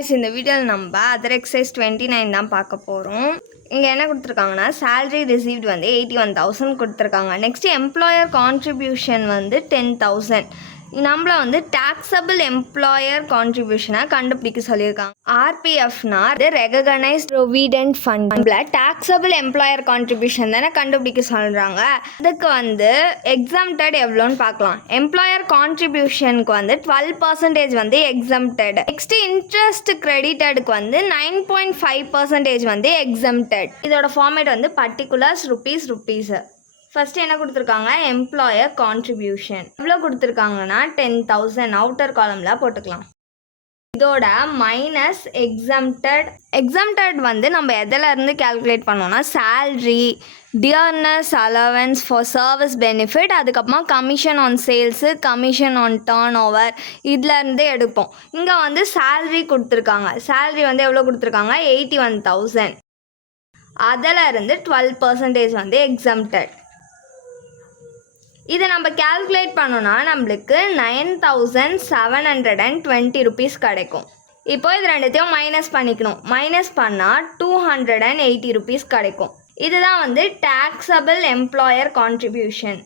guys, இந்த வீடியோவில் நம்ம அதர் எக்ஸசைஸ் 29 தான் பார்க்க போகிறோம். இங்கே என்ன கொடுத்துருக்காங்கன்னா salary received வந்து 81,000 கொடுத்துருக்காங்க. நெக்ஸ்ட்டு எம்ப்ளாயர் கான்ட்ரிபியூஷன் வந்து 10,000. நம்மள வந்து டாக்ஸபிள் எம்ப்ளாயர் கான்ட்ரிபியூஷனை கண்டுபிடிக்க சொல்லியிருக்காங்க. ஆர்பிஎஃப்னா ரெகனைஸ்ட் ப்ரொவிடென்ட் ஃபண்ட். நம்மள டாக்ஸபிள் எம்ப்ளாயர் கான்ட்ரிபியூஷன் தானே கண்டுபிடிக்க சொல்கிறாங்க. அதுக்கு வந்து எக்ஸம்டட் எவ்வளோன்னு பார்க்கலாம். எம்ப்ளாயர் கான்ட்ரிபியூஷனுக்கு வந்து 12% வந்து எக்ஸம்டட். நெக்ஸ்ட் இன்ட்ரெஸ்ட் கிரெடிட்டடுக்கு வந்து 9.5% வந்து எக்ஸம்டட். இதோட ஃபார்மேட் வந்து பர்டிகுலர்ஸ் ருபீஸ். ஃபஸ்ட்டு என்ன கொடுத்துருக்காங்க, எம்ப்ளாயர் கான்ட்ரிபியூஷன் எவ்வளோ கொடுத்துருக்காங்கன்னா 10,000 அவுட்டர் காலமில் போட்டுக்கலாம். இதோட மைனஸ் எக்ஸம்டட் வந்து நம்ம எதிலேருந்து கேல்குலேட் பண்ணோம்னா salary, dearness allowance for service benefit, அதுக்கப்புறமா commission on sales, commission on turn over, இதுலேருந்தே எடுப்போம். இங்கே வந்து சேல்ரி கொடுத்துருக்காங்க. சேல்ரி வந்து எவ்வளோ கொடுத்துருக்காங்க, 81,000. அதில் இருந்து 12% வந்து எக்ஸம்டட். இதை நம்ம கேல்குலேட் பண்ணோன்னா நம்மளுக்கு 9,720 ருபீஸ் கிடைக்கும். இப்போ இது ரெண்டுத்தையும் மைனஸ் பண்ணிக்கணும். மைனஸ் பண்ணால் 280 ருபீஸ் கிடைக்கும். இதுதான் வந்து டாக்ஸபிள் எம்ப்ளாயர் கான்ட்ரிபியூஷன்.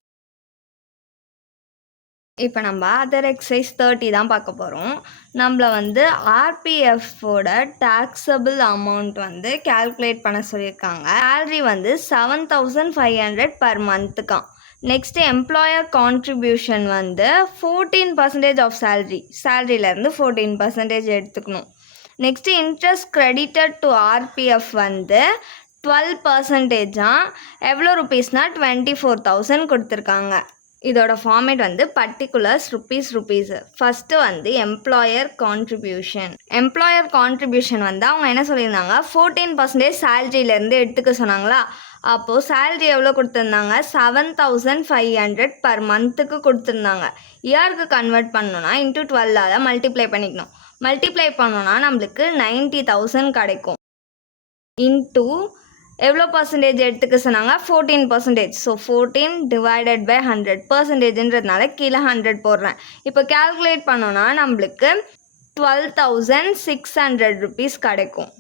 இப்போ நம்ம அதர் எக்ஸசைஸ் 30 தான் பார்க்க போகிறோம். நம்மள வந்து ஆர்பிஎஃபோட டாக்ஸபிள் அமௌண்ட் வந்து கேல்குலேட் பண்ண சொல்லியிருக்காங்க. சேல்ரி வந்து 7,500 பர் மந்த்துக்கான். நெக்ஸ்ட்டு எம்ப்ளாயர் கான்ட்ரிபியூஷன் வந்து 14% ஆஃப் சேலரியிலேருந்து 14% எடுத்துக்கணும். Next interest credited to RPF வந்து 12%. எவ்வளோ ருபீஸ்னால் 24,000 கொடுத்துருக்காங்க. இதோட ஃபார்மேட் வந்து பர்டிகுலர்ஸ் ருபீஸ். ஃபஸ்ட்டு வந்து எம்ப்ளாயர் கான்ட்ரிபியூஷன் வந்து அவங்க என்ன சொல்லியிருந்தாங்க, 14% சேலரியிலேருந்து எடுத்துக்க சொன்னாங்களா. அப்போது சேல்ரி எவ்வளோ கொடுத்துருந்தாங்க, 7,500 பர் மந்த்துக்கு கொடுத்துருந்தாங்க. இயருக்கு கன்வெர்ட் பண்ணோன்னா இன்ட்டு 12 மல்டிப்ளை பண்ணிக்கணும். மல்டிப்ளை பண்ணோன்னா நம்மளுக்கு 90,000 கிடைக்கும். இன்ட்டு எவ்வளோ பர்சன்டேஜ் எடுத்துக்க சொன்னாங்க, 14%. ஸோ 14 டிவைடட் பை 100%ன்றதுனால கீழே 100 போடுறேன். இப்போ கேல்குலேட் பண்ணோன்னா நம்மளுக்கு 12,600 ருபீஸ் கிடைக்கும்.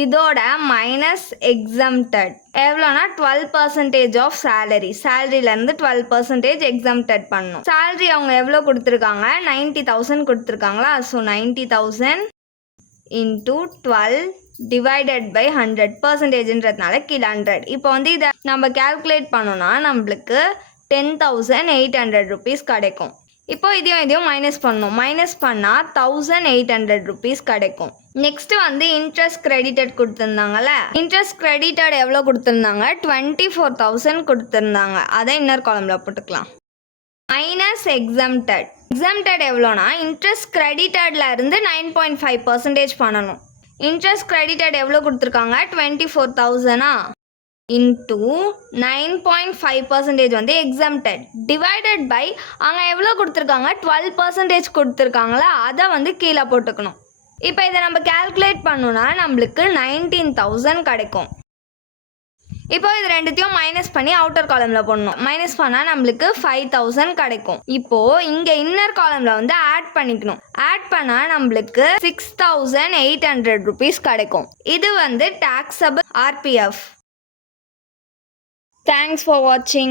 இதோட மைனஸ் எக்ஸம்டட் எவ்வளோனா 12% ஆஃப் சேலரியிலேருந்து 12% எக்ஸம்டட் பண்ணணும். சேலரி அவங்க எவ்வளோ கொடுத்துருக்காங்க, 90,000 கொடுத்துருக்காங்களா. ஸோ 90,000 இன்ட்டு 12 டிவைடட் பை 100%ன்றதுனால கீழே 100. இப்போ வந்து இதை நம்ம கேல்குலேட் பண்ணோன்னா நம்மளுக்கு 10,800 ருபீஸ் கிடைக்கும். இப்போ இதையும் மைனஸ் பண்ணணும். மைனஸ் பண்ணால் 1,800 ருபீஸ் கிடைக்கும். நெக்ஸ்ட்டு வந்து இன்ட்ரெஸ்ட் கிரெடிட்டட் கொடுத்துருந்தாங்கல்ல. இன்ட்ரெஸ்ட் கிரெடிட்டட் எவ்வளோ கொடுத்துருந்தாங்க, 24,000 கொடுத்துருந்தாங்க. அதை இன்னர் காலமில் போட்டுக்கலாம். மைனஸ் எக்ஸம்டட் எவ்வளோனா இன்ட்ரெஸ்ட் கிரெடிட்டடில் இருந்து 9.5% பண்ணணும். இன்ட்ரெஸ்ட் கிரெடிட்டட் எவ்வளோ கொடுத்துருக்காங்க, 24,000 இன்ட்டு 9.5% வந்து எக்ஸம்டட் டிவைடட் பை அங்கே எவ்வளோ கொடுத்துருக்காங்க, 12% கொடுத்துருக்காங்களா. அதை வந்து கீழே போட்டுக்கணும். இப்போ இதை நம்ம கேல்குலேட் பண்ணோன்னா நம்மளுக்கு 19,000 கிடைக்கும். இப்போ இது ரெண்டுத்தையும் மைனஸ் பண்ணி அவுட்டர் காலமில் போடணும். மைனஸ் பண்ணால் நம்மளுக்கு 5,000 கிடைக்கும். இப்போது இங்கே இன்னர் காலமில் வந்து ஆட் பண்ணிக்கணும். ஆட் பண்ணால் நம்மளுக்கு 6,800 ருபீஸ் கிடைக்கும். இது வந்து taxable RPF. Thanks for watching.